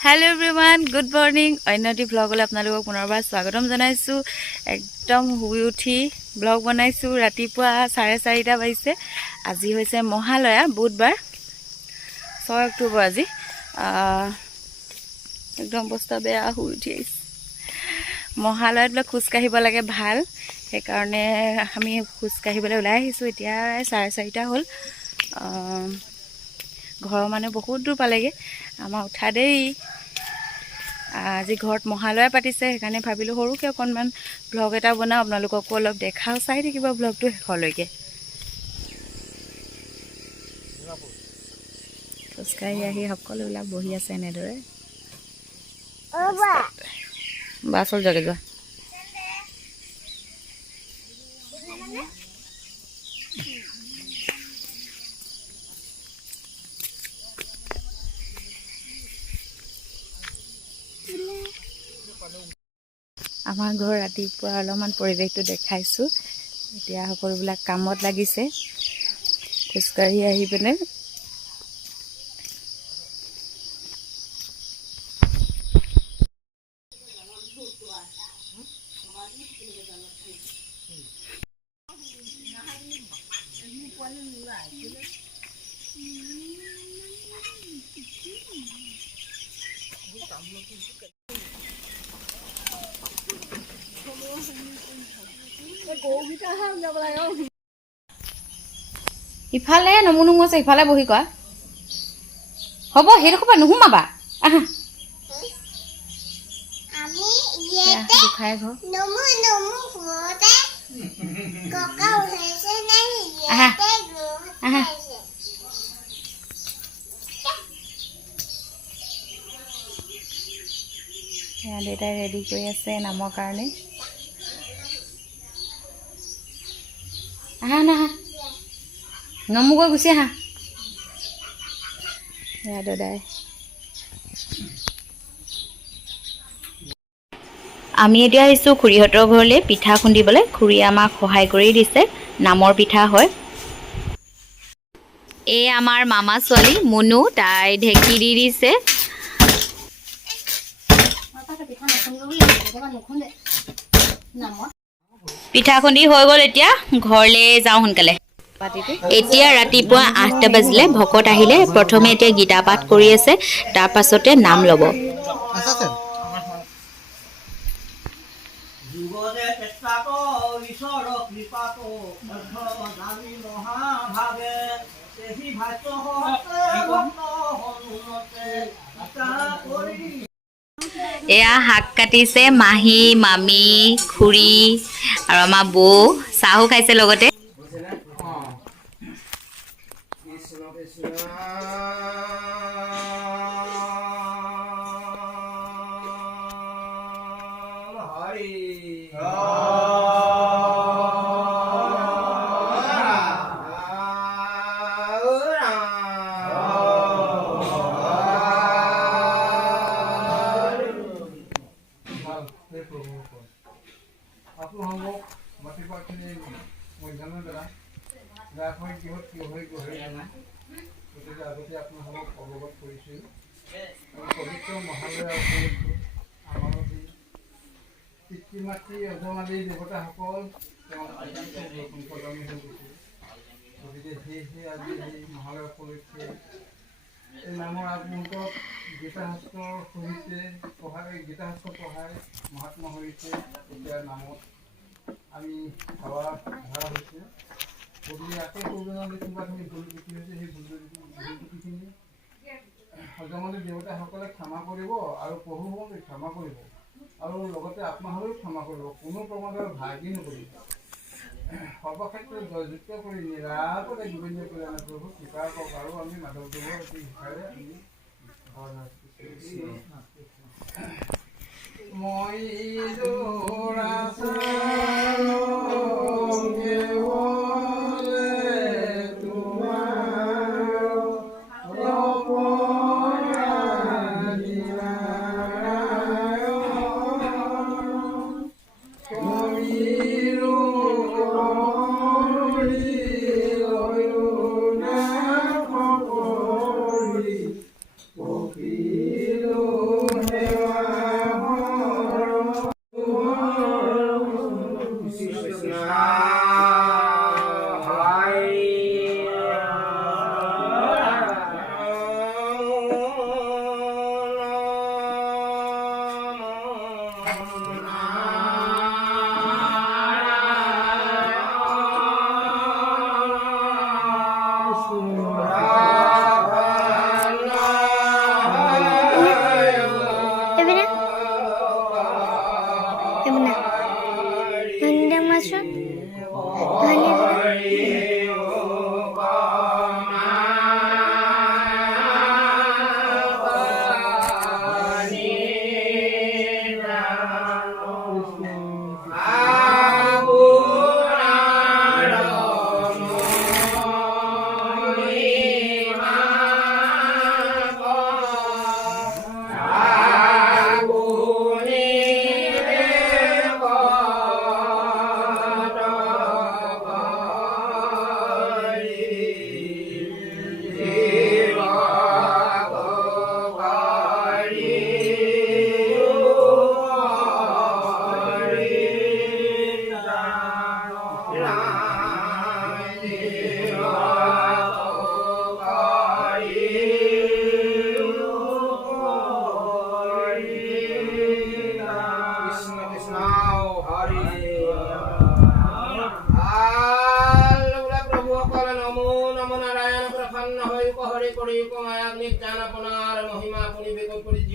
Hello everyone, good morning. Oinoti vlog ole apnalok punorbar swagatom janaisu. Ekdom hui uthi vlog banaisu ratipua 4:30 baise. Aji hoise Mohalaya budbar 6 October aji. Ekdom bosta beya hui uthi ais. Mohalayat bla khus kahiba lage bhal. He karone ami khus kahibole ulai ahisu etia 4:30 hol. ঘৰ মানে বহুত দূৰ পালেগে আমাৰ উঠা দেই আজি ঘৰত মহালয়া পাতিছে সেইকাৰণে ভাবিলো সৰুকে অকনমান ব্লগ এটা বনাও আপোনালোককো অলপ দেখাও চাই থাকিব ব্লগটো শেষলৈকে খোজকাঢ়ি আহি সকলোবিলাক বহি আছে এনেদৰে বাছৰ জগে যোৱা আমাৰ ঘৰ ৰাতিপুৱা অলপমান পৰিৱেশটো দেখাইছো এতিয়া সকলোবিলাক কামত লাগিছে খোজকাঢ়ি আহি পিনে ইফালে নমুনুম আছে ইফালে বহি কোৱা হ'ব হেৰখো পা নুহুমাবা আহা আমি ইয়েতে দেখাই ঘৰ নমু ঘৰতে ককা হৈছে নাই ইয়েতে আহা দেউতাই ৰেডি কৰি আছে নামৰ কাৰণে আহা না নমুকৈ গুচি আহা দাদাই আমি এতিয়া আহিছোঁ খুৰীহঁতৰ ঘৰলৈ পিঠা খুন্দিবলৈ খুৰীয়ে আমাক সহায় কৰি দিছে নামৰ পিঠা হয় এই আমাৰ মামা ছোৱালী মুনু তাই ঢেকি দি দিছে পিঠা খুন্দি হৈ গ'ল এতিয়া ঘৰলৈ যাওঁ সোনকালে এতিয়া ৰাতিপুৱা 8টা বাজিলে ভকত আহিলে প্ৰথমে এতিয়া গীতা পাঠ কৰি আছে তাৰ পাছতে নাম ল'ব এয়া শাক কাটিছে মাহী মামী খুৰী আৰু আমাৰ বৌ চাহো খাইছে লগতে পিতৃ-মাতৃ অজমাদি দেৱতাসকল গতিকে সেয়েহে আজি এই মহালয়া উপলক্ষে এই নামৰ আগমুহূৰ্তত গীতাশাস্ত্ৰৰ সহিতে গীতাশাস্ত্ৰ পঢ়াই মহাত্মা হৈছে এতিয়া নামত আমি সেৱা ধৰা হৈছে গতিকে আকৌ সৌজনলৈ কোনোবাখিনি ভুল ত্ৰুটি হৈছে সেই ভুল ত্ৰুটিখিনি অজমাদি দেৱতাসকলে ক্ষমা কৰিব আৰু প্ৰভুসকলে ক্ষমা কৰিব আৰু লগতে আত্মাহলেও ক্ষমা কৰিব কোনো প্ৰমাণৰ ভাগি নকৰিব সৰ্বক্ষেত্ৰত জয়যুক্ত কৰি নিৰাপদে গোবিন্দ কল্যাণ প্ৰভু কৃপা কৰক আৰু আমি মাধৱদেৱৰ অতি শিক্ষাৰে আমি মই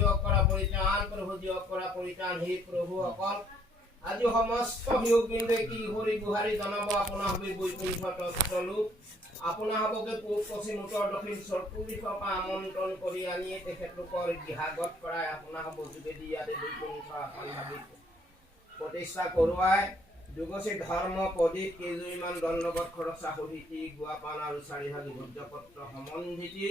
জীৱ কৰা পৰিত্ৰাণ প্ৰভু জীৱ কৰা পৰিত্ৰাণ হে প্ৰভু অকল আজি সমস্ত বিয়োগবিন্দে কি হৰি গুহাৰি জনাব আপোনাৰ হবি বৈকুণ্ঠ তত্ত্বলো আপোনাৰ হবকে পূব পশ্চিম উত্তৰ দক্ষিণ চতুৰ্দিশৰ পৰা আমন্ত্ৰণ কৰি আনি তেখেতলোকৰ দিহাগত কৰাই আপোনাৰ হব যোগেদি ইয়াতে বৈকুণ্ঠ আসন ভাবি প্ৰতিষ্ঠা কৰোৱাই যোগচী ধৰ্ম প্ৰদীপ কেইজুৰিমান দণ্ডবত খৰচা সহিতি গুৱাপান আৰু চাৰিভাগী ভোজ্যপত্ৰ সমন্বিতি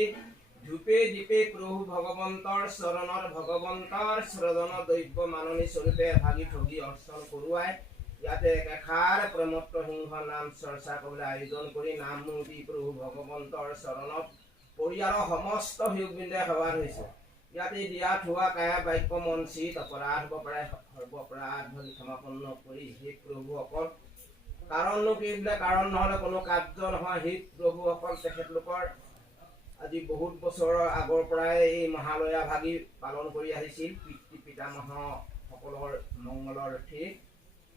ধূপে দীপে প্ৰভু ভগৱন্তৰ চৰণৰ ভগৱন্তৰ শ্ৰজন দৈব্য মাননী স্বৰূপে ভাগি ঠগি অৰ্চন কৰোৱাই ইয়াতে একাষাৰ প্ৰমত্ত সিংহ নাম চৰ্চা কৰিবলৈ আয়োজন কৰি নাম মূৰ্তি প্ৰভু ভগৱন্তৰ চৰণত পৰিয়ালৰ সমস্ত হিয়োগবিন্দে সেৱাৰ হৈছে ইয়াতে দিয়া থোৱা কায়া বাক্য মঞ্চিত অপৰাধ হ'ব পাৰে সৰ্বপৰাধ ধৰি ক্ষমাপন্ন কৰি হে প্ৰভুসকল কাৰণনো কি বোলে কাৰণ নহ'লে কোনো কাৰ্য নহয় হে প্ৰভুসকল তেখেতলোকৰ আজি বহুত বছৰৰ আগৰ পৰাই এই মহালয়া ভাগি পালন কৰি আহিছিল পিতৃ পিতামহসকলৰ মংগলৰ অৰ্থে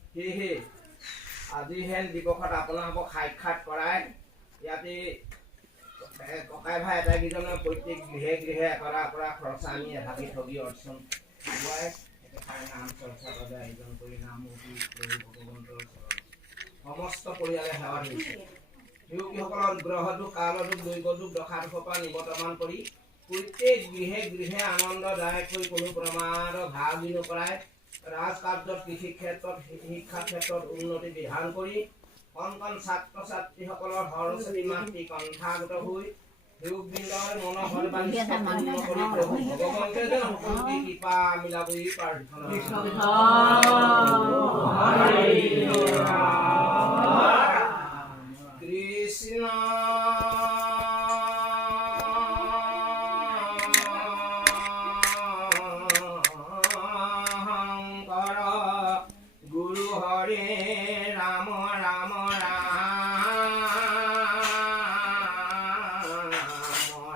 সেয়েহে আজি হেন দিৱসত আপোনালোকক সাক্ষাৎ কৰাই ইয়াতে ককাই ভাই আটাইকেইজনে প্ৰত্যেক গৃহে গৃহে একৰা একৰা খৰচা আনি ভাগি ঠগি অৰ্চন কৰোৱাই নাম চৰ্চাৰ বাবে আয়োজন কৰি নাম মূৰ্তি প্ৰভু ভগৱন্তৰ সমস্ত পৰিয়ালে সেৱা ধৰিছে সেৱকীসকলৰ গ্ৰহ দুখ কাল দুখ দৈৱ দুখ দশা দুখৰ পৰা নিবৰ্তমান কৰি প্ৰত্যেক গৃহে গৃহে আনন্দদায়ক হৈ কোনো প্ৰমাদ ভাৱ নকৰাই ৰাজকাৰ্যত কৃষি ক্ষেত্ৰত শিক্ষা ক্ষেত্ৰত উন্নতি বিধান কৰি কণ কণ ছাত্ৰ ছাত্ৰীসকলৰ সৰস্বতী মাতৃ কণ্ঠাগত হৈ সেৱকবৃন্দৰ মনোহৰ বাণী সম্পূৰ্ণ কৰি প্ৰভু ভগৱন্তে যেন সকলোকে কৃপা মিলাবই প্ৰাৰ্থনা কৃষ্ণ শংকৰ গুৰু হৰে ৰাম ৰাম ৰাম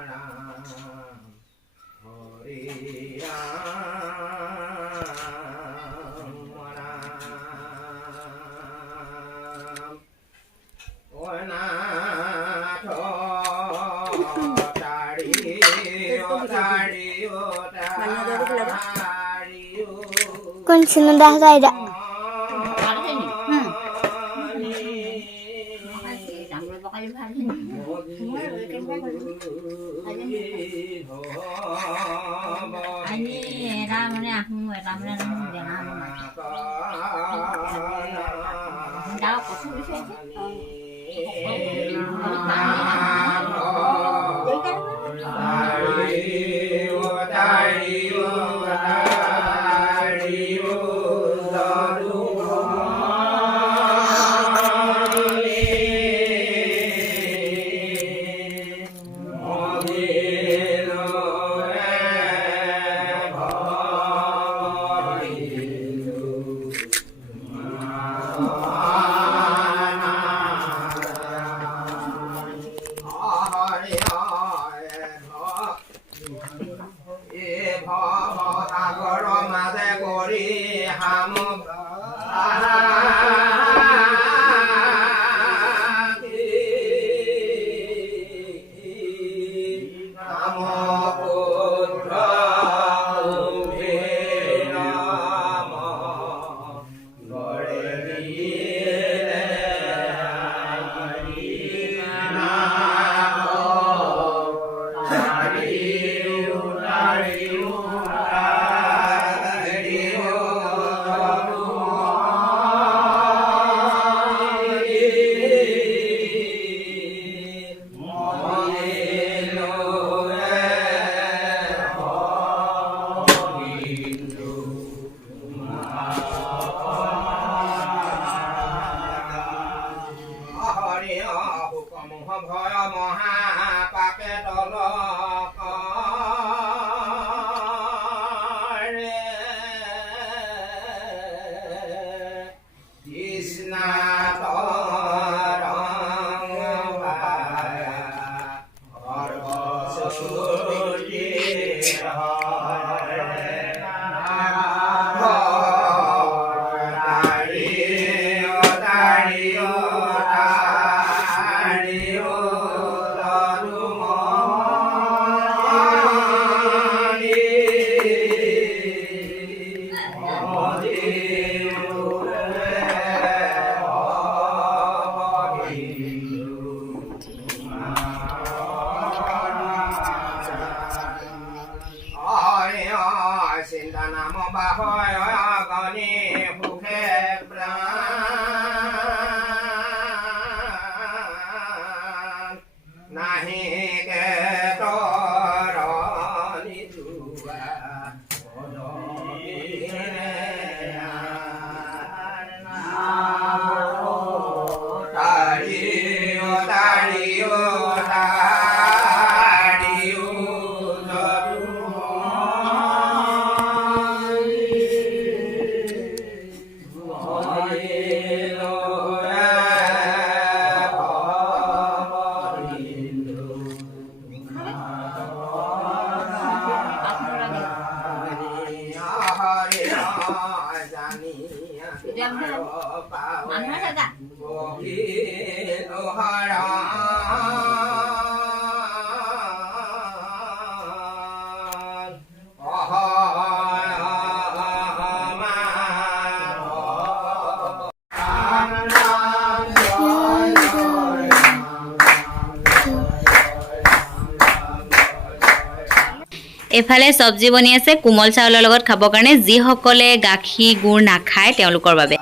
ৰাম হৰে ৰাম ৰাম অনাথ তাৰি কোন সুন্দৰ গাইডা চিন্তা নাম বাহয় অগণি সুখে প্ৰাণ নাহি কে তৰণি যোৱা এফালে চব্জি বনি আছে কোমল চাউলৰ লগত খাবৰ কাৰণে যিসকলে গাখীৰ গুড় নাখায় তেওঁলোকৰ বাবে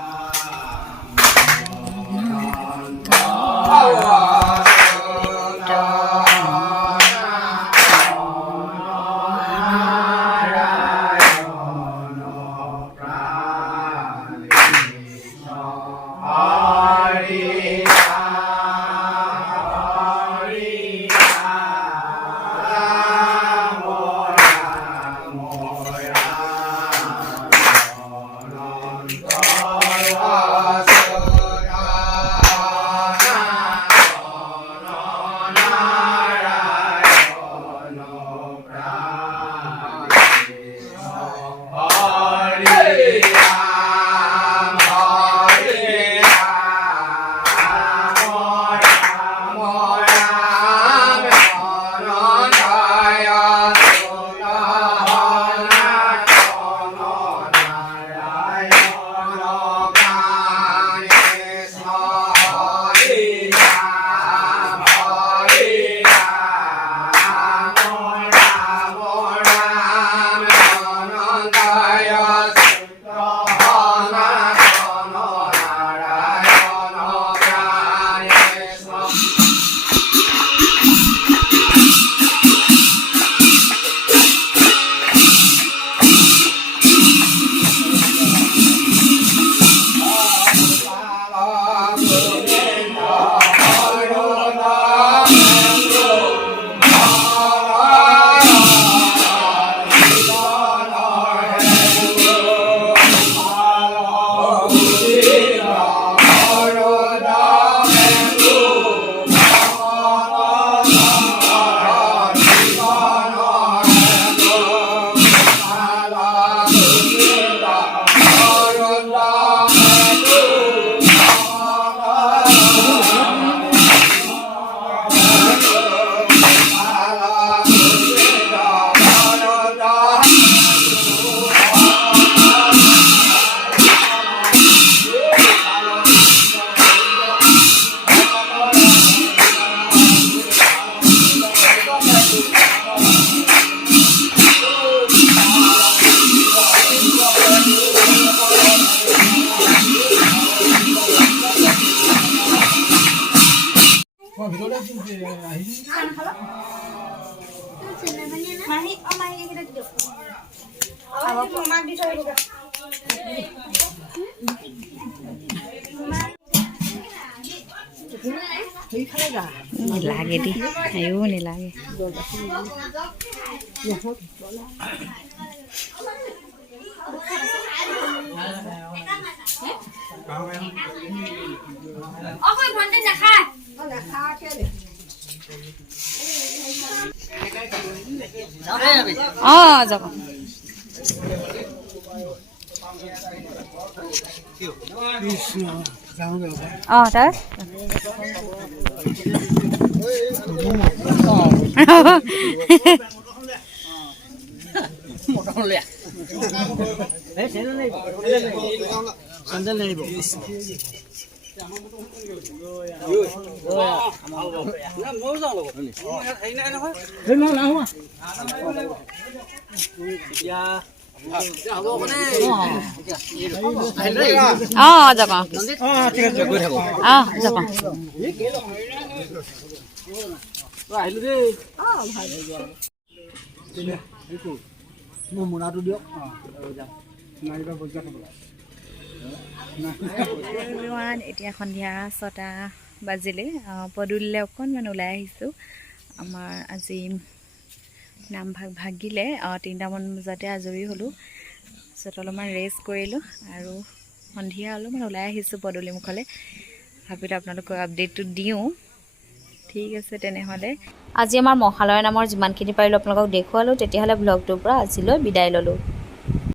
Lagi di, ayo nih lagi. Oh, যাব. Oh, tak? অঁ যাব যাব মোৰ মোনাটো দিয়ক এতিয়া সন্ধিয়া 6টা বাজিলে পদূলিলৈ অকণমান ওলাই আহিছোঁ আমাৰ আজি নামভাগ ভাগিলে 3টামান বজাতে আজৰি হ'লোঁ তাৰপিছত অলপমান ৰেষ্ট কৰিলোঁ আৰু সন্ধিয়া অলপমান ওলাই আহিছোঁ পদূলি মুখলৈ ভাবিলোঁ আপোনালোকক আপডেটটো দিওঁ ঠিক আছে তেনেহ'লে আজি আমাৰ মহালয়া নামৰ যিমানখিনি পাৰিলোঁ আপোনালোকক দেখুৱালোঁ তেতিয়াহ'লে ব্লগটোৰ পৰা আজিলৈ বিদায় ল'লোঁ